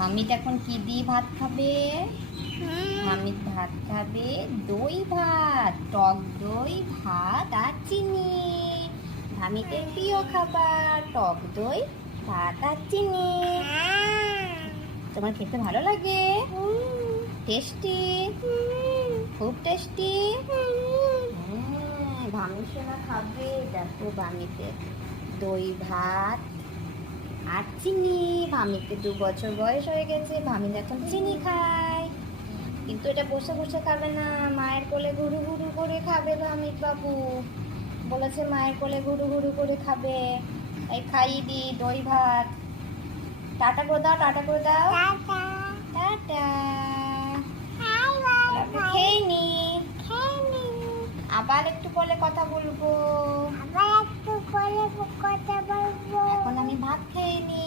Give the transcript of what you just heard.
হামিদ এখন কি দিয়ে ভাত খাবে? হামিদ ভাত খাবে দই ভাত, টক দই ভাত আর চিনি। হামিদের প্রিয় খাবার টক দই ভাত আর চিনি। তোমার খেতে ভালো লাগে? টেস্টি, খুব টেস্টি। ভামি সোনা খাবে। দেখো ভামিতে দই ভাত আর চিনি। ভামিতে 2 বছর বয়স হয়ে গেছে, ভামি এখন চিনি খায়। কিন্তু এটা বসে বসে খাবে না, মায়ের কোলে ঘুরু ঘুরু করে খাবে। ভামিদ বাবু বলেছে মায়ের কোলে ঘুরু ঘুরু করে খাবে, তাই খাইয়ে দি দই ভাত। টাটা করে দাও, টাটা করে দাও, টাটা। খেয়ে নি, আবার একটু পরে কথা বলবো। এখন আমি ভাত খেয়ে নি।